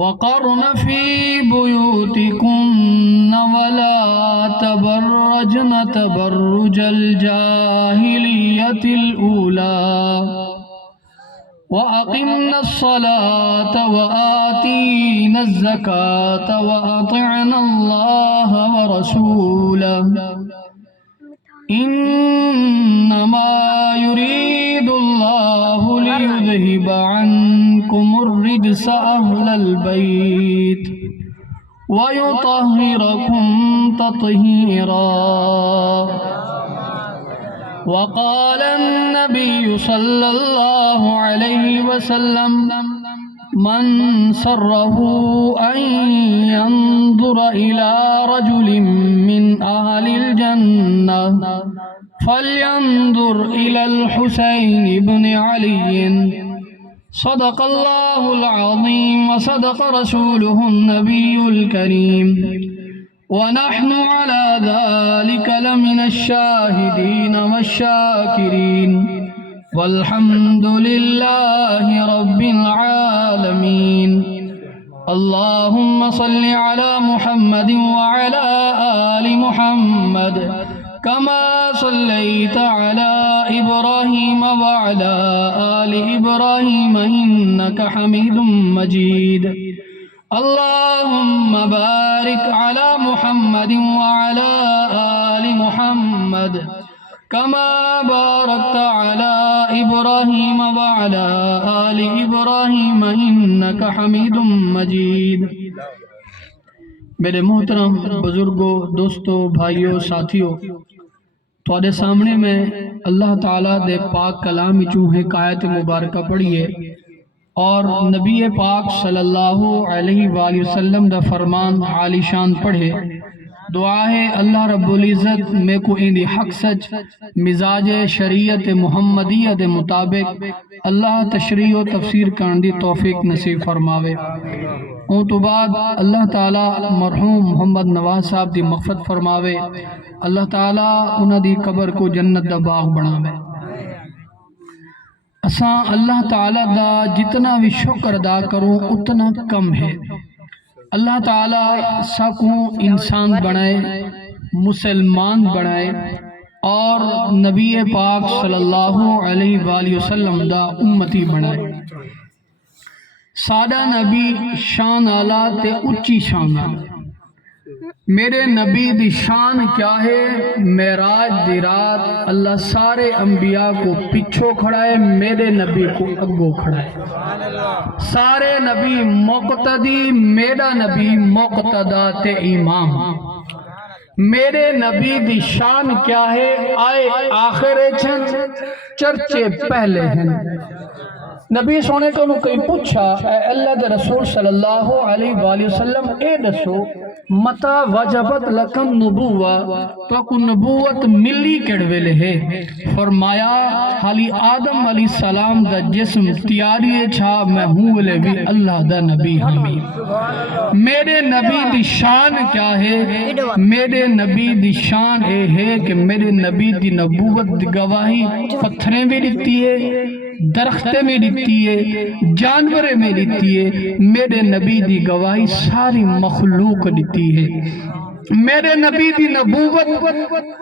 وقرن في بيوتكن ولا تبرجن تبرج الجاهلية الأولى وأقمنا الصلاة وآتينا الزكاة وأطعنا الله ورسوله إنما يريد الله ليذهب عنكم الرجس أهل البيت ويطهركم تطهيرا. وقال النبي صلى الله عليه وسلم من سره أن ينظر إلى رجل من أهل الجنة فلينظر إلى الحسين بن علي. صدق الله العظيم وصدق رسوله النبي الكريم ونحن على ذلك لمن الشاهدين والشاكرين والحمد لله رب العالمين. اللهم صل على محمد وعلى آل محمد كما صليت على إبراهيم وعلى آل إبراهيم إنك حميد مجيد. اللهم بارك على محمد وعلى آل محمد كما باركت على إبراهيم وعلى آل إبراهيم إنك حميد مجيد. میرے محترم بزرگوں، دوستوں، بھائیوں، ساتھیوں، تواڈے سامنے میں اللہ تعالیٰ دے پاک کلام وچوں ایک آیت مبارکہ پڑھیے اور نبی پاک صلی اللہ علیہ وآلہ وسلم دا فرمان عالی شان پڑھے. دعا ہے اللہ رب العزت میں کو اندی حق سچ مزاج شریعت محمدیہ دے مطابق اللہ تشریح و تفسیر کرن دی توفیق نصیب فرماوے. اون تو بعد اللہ تعالیٰ مرحوم محمد نواز صاحب دی مغفرت فرماوے. اللہ تعالیٰ انہاں دی قبر کو جنت دا باغ بناوے. اساں اللہ تعالیٰ دا جتنا بھی شکر ادا کروں اتنا کم ہے. اللہ تعالیٰ سکوں انسان بنائے، مسلمان بنائے اور نبی پاک صلی اللہ علیہ وآلہ وسلم دا امتی بنائے. سادہ نبی شان آلہ تے اچھی شان آلہ. میرے نبی دی شان کیا ہے؟ معراج دی رات اللہ سارے انبیاء کو پچھو کھڑائے، میرے نبی کو اگو کھڑائے. سارے نبی مقتدی، میرا نبی مقتدہ تے امام. میرے نبی دی شان کیا ہے؟ آئے آخرے چھن چرچے پہلے ہیں. نبی سونے کو کوئی پوچھا اے اللہ دے رسول صلی اللہ علیہ وآلہ وسلم اے دسو متا وجبت لکم نبوہ، تو کو نبوت ملی کڑ ویلے ہے؟ فرمایا حالی آدم علیہ السلام دا جسم تیاری چھا میں ہوں ویلے بھی اللہ دا نبی ہمیں. میرے نبی دی شان کیا ہے؟ میرے نبی دی شان اے ہے کہ میرے نبی دی نبوت دی گواہی پتھریں بھی دیتی ہے، درختیں میں دیتی ہے، جانوریں میں دیتی ہے. میرے نبی دی گواہی ساری مخلوق دیتی ہے. میرے نبی دی نبوت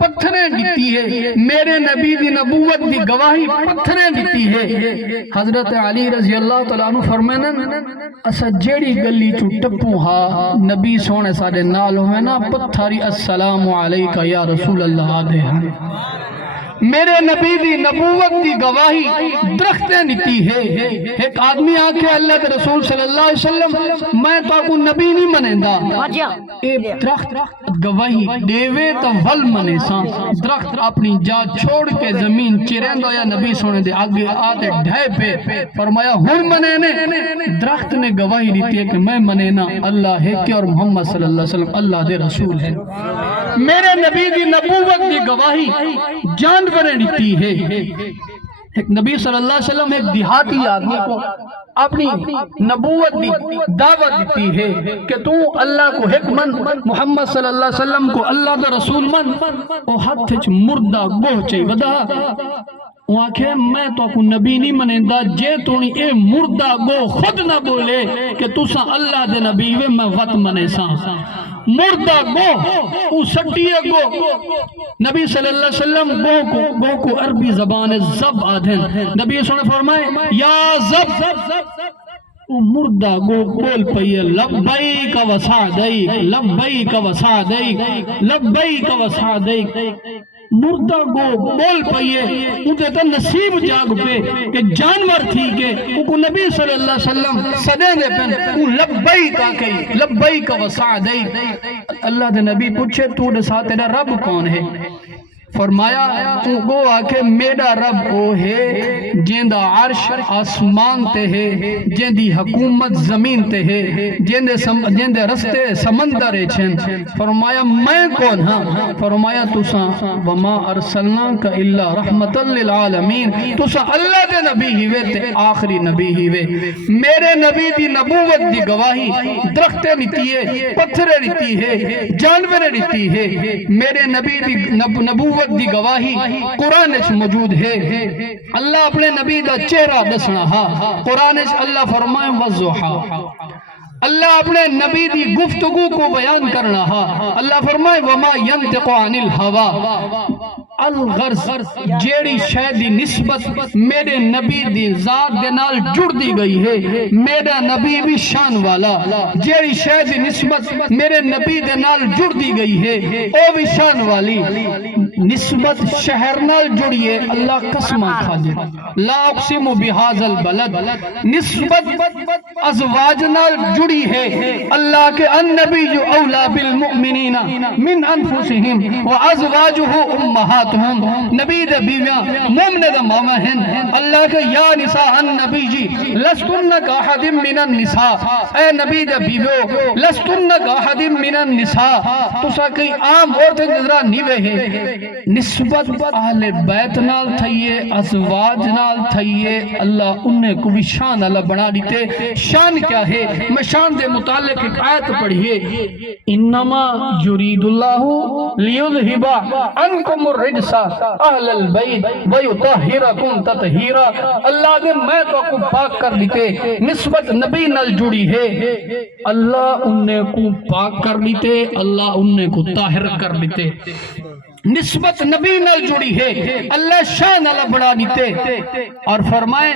پتھریں دیتی ہے، میرے نبی دی نبوت دی گواہی پتھریں دیتی ہے. حضرت علی رضی اللہ تعالیٰ عنہ فرمائیں اسا جیڑی گلی چو ٹپوں ہا نبی سونے سارے نال ہوئے نا پتھاری السلام علیکہ یا رسول اللہ آدھے ہیں. میرے نبی دی نبوت دی گواہی درختیں دیتی ہے. ایک آدمی آکھے اللہ کے رسول صلی اللہ علیہ وسلم میں تو کو نبی نہیں منیندہ. اے درخت گواہی دیوے تو ول منے ساں. درخت اپنی جا چھوڑ کے زمین چیرندہ یا نبی سونے دے آگے آتے ڈھائے پہ فرمایا ہوں منینے. درخت نے گواہی دیتی ہے کہ میں منینا اللہ ہے کہ اور محمد صلی اللہ علیہ وسلم اللہ دے رسول ہے. میرے نبی دی نبوت دی گواہی جانوریں دیتی ہے. ایک نبی صلی اللہ علیہ وسلم ایک دیہاتی آدمی کو اپنی نبوت دی دعوت دیتی ہے کہ تو اللہ کو حق من، محمد صلی اللہ علیہ وسلم کو اللہ دا رسول من. او ہاتھ چ مردہ گوہ چاہی ودا وہ آکھے میں تو کو نبی نہیں منیندہ جے تو نہیں اے مردہ گو خود نہ بولے کہ تُسا اللہ دے نبی وے میں وط منے ساں مردہ گو او سٹیے گو نبی صلی اللہ علیہ وسلم گو کو عربی زبان زب آدھیں نبی صلی اللہ علیہ وسلم فرمائے یا زب او مردہ گو بول پئیے لبیک و سعدیک لبیک و سعدیک لبیک و سعدیک مردہ گو بول پئیے انہیں تو نصیب جاگ پہ کہ جانور تھی کہ او کو نبی صلی اللہ علیہ وسلم صدے دے پن او لبیک آکئی لبیک و سعدیک اللہ دے نبی پوچھے تو دے ساتھ تیرا رب کون ہے فرمایا تو گو آکے میرا رب او ہے جیندہ عرش آسمان تے ہے جیندی حکومت زمین تے ہے جیندے رستے سمندر چھن فرمایا میں کون ہاں فرمایا تسا وما ارسلناک الا رحمت للعالمین تسا اللہ دے نبی ہی وے تے آخری نبی ہی وے میرے نبی دی نبوت دی گواہی درختے نتی ہے پتھرے نتی ہے جانور نتی ہے میرے نبی دی نبوت دی گواہی قرآن اس موجود ہے اللہ اپنے نبی دا چہرہ دسنا قرآن اس اللہ فرمائے وضحا اللہ اپنے نبی دی گفتگو کو بیان کرنا اللہ فرمائے وما ینطق عن الہوا الغرض جیڑی شہدی نسبت میرے نبی دی ذات دے نال جڑ دی گئی ہے میرا نبی بھی شان والا جیڑی شہدی نسبت میرے نبی دے نال جڑ دی گئی ہے او بھی شان والی نسبت شہر نال جڑیے اللہ قسمہ کھا دے لا اقسم بہذا البلد نسبت ازواج نال جڑی ہے اللہ کے النبی اولا بالمؤمنین من انفسہم وازواجہ امہات نبی دے بیویاں مومن دے ماما ہیں اللہ کے یا نساء النبی جی لستن کا احد من النساء اے نبی دے بیویوں لستن کا احد من النساء تسا کئی عام عورتیں نظرہ نیوے ہیں نسبت اہل بیت نال تھئیے ازواج نال تھئیے اللہ انہیں کو بھی شان اللہ بنا دیتے شان کیا ہے میں شان دے متعلق ایک آیت پڑھئے انما یرید اللہ لیذہب عنکم الرجس اہل البیت ویطہرکم تطہیرا اللہ نے میں تو کو پاک کر دیتے نسبت نبی نال جڑی ہے اللہ انہیں کو پاک کر دیتے اللہ انہیں کو طاہر کر دیتے نسبت نبی نال جڑی ہے اللہ شان اللہ بڑھا دیتے اور فرمائے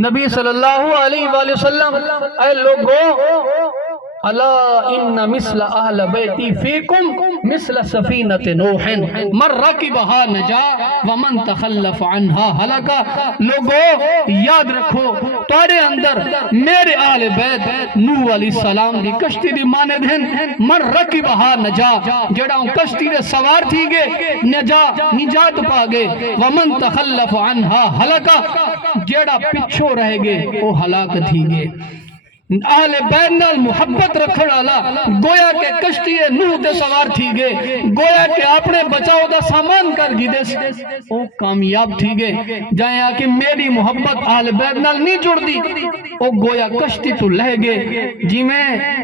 نبی صلی اللہ علیہ وآلہ وسلم اے لوگوں الا ان مثل اہل بیتی فیکم مثل سفینت نوح من رکبها نجا ومن تخلف عنها ہلاکا لوگوں یاد رکھو تارے اندر میرے اہل بیت نوح علیہ السلام دی کشتی دی ماند ہیں من رکبها نجا جڑا کشتی دے سوار تھی گے نجات پا گے ومن تخلف عنها ہلاکا جڑا پچھو رہ گے وہ ہلاک تھی گے اہل بیت نال محبت رکھن والا گویا کہ کشتی نوح تے سوار تھی گئے گویا کہ اپنے بچاؤ دا سامان کر گی دے او کامیاب تھی گئے جائیں کہ میری محبت اہل بیت نال نہیں جڑ دی او گویا کشتی تو لہ گئے جی میں